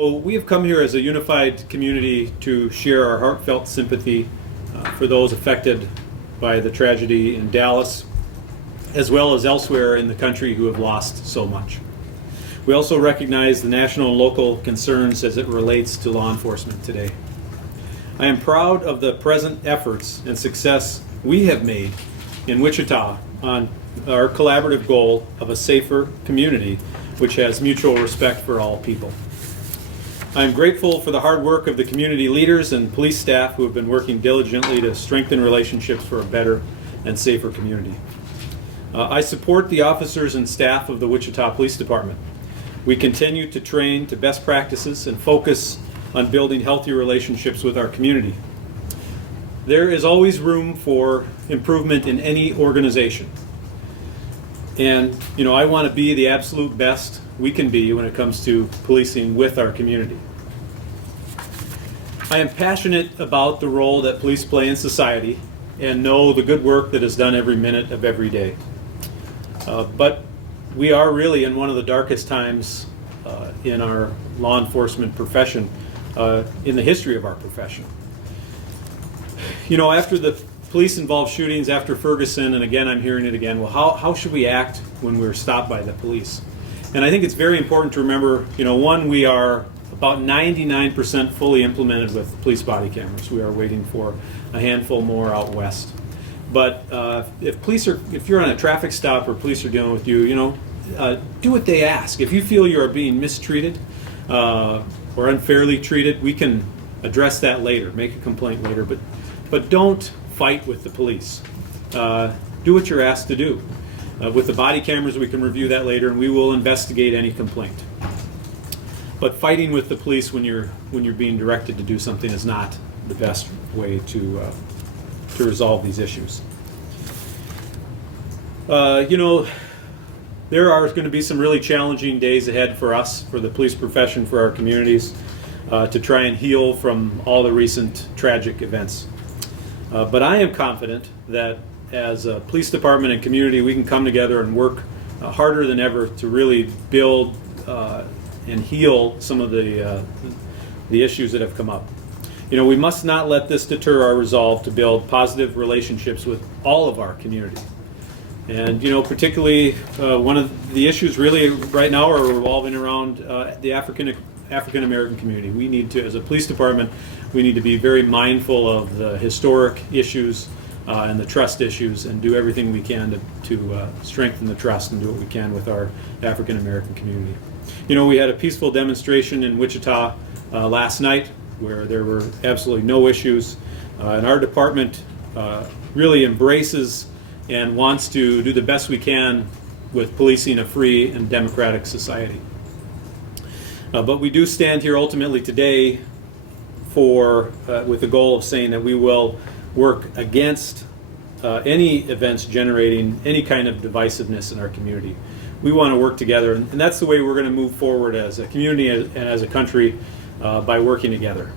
So we have come here as a unified community to share our heartfelt sympathy for those affected by the tragedy in Dallas, as well as elsewhere in the country who have lost so much. We also recognize the national and local concerns as it relates to law enforcement today. I am proud of the present efforts and success we have made in Wichita on our collaborative goal of a safer community which has mutual respect for all people. I am grateful for the hard work of the community leaders and police staff who have been working diligently to strengthen relationships for a better and safer community. I support the officers and staff of the Wichita Police Department. We continue to train to best practices and focus on building healthy relationships with our community. There is always room for improvement in any organization. And, I want to be the absolute best we can be when it comes to policing with our community. I am passionate about the role that police play in society and know the good work that is done every minute of every day. But we are really in one of the darkest times in our law enforcement profession, in the history of our profession. After the police-involved shootings after Ferguson, and again I'm hearing it again, well, how should we act when we're stopped by the police? And I think it's very important to remember, one, we are about 99% fully implemented with police body cameras. We are waiting for a handful more out west. But if you're on a traffic stop or police are dealing with you, do what they ask. If you feel you are being mistreated or unfairly treated, we can address that later, make a complaint later. But don't fight with the police. Do what you're asked to do. With the body cameras, we can review that later, and we will investigate any complaint. But fighting with the police when you're being directed to do something is not the best way to resolve these issues. There are going to be some really challenging days ahead for us, for the police profession, for our communities, to try and heal from all the recent tragic events. But I am confident that as a police department and community, we can come together and work harder than ever to really build and heal some of the issues that have come up. We must not let this deter our resolve to build positive relationships with all of our community. And particularly one of the issues really right now are revolving around the African American community. We need to, as a police department, we need to be very mindful of the historic issues and the trust issues, and do everything we can to strengthen the trust and do what we can with our African American community. We had a peaceful demonstration in Wichita last night where there were absolutely no issues, and our department really embraces and wants to do the best we can with policing a free and democratic society. But we do stand here ultimately today with the goal of saying that we will work against any events generating any kind of divisiveness in our community. We want to work together, and that's the way we're going to move forward as a community and as a country, by working together.